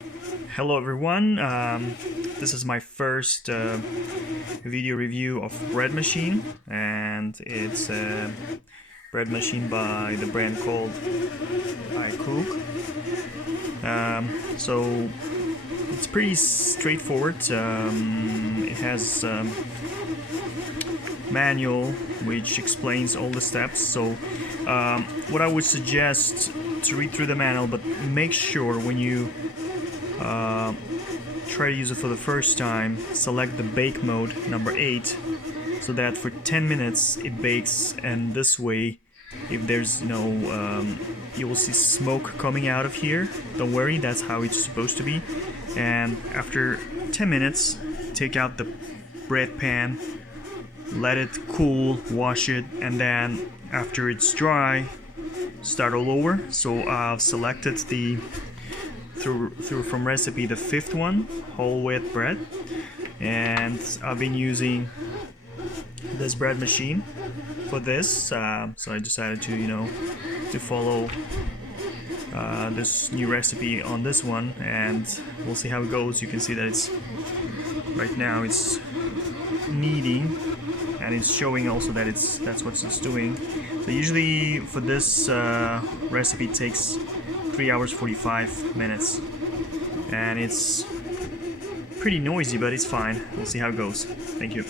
Hello everyone, this is my first video review of bread machine, and it's a bread machine by the brand called Aicook. So it's pretty straightforward. It has manual which explains all the steps. So what I would suggest to read through the manual, but make sure when you try to use it for the first time, select the bake mode number 8, so that for 10 minutes it bakes, and this way if there's you will see smoke coming out of here. Don't worry, that's how it's supposed to be. And after 10 minutes, take out the bread pan, let it cool, wash it, and then after it's dry, start all over. So I've selected the through from recipe the 5th one, whole wheat bread, and I've been using this bread machine for this, so I decided to follow this new recipe on this one, and we'll see how it goes. You can see that it's right now it's kneading, and it's showing also that that's what it's doing. So usually for this recipe it takes 3 hours 45 minutes, and it's pretty noisy, but it's fine. We'll see how it goes. Thank you.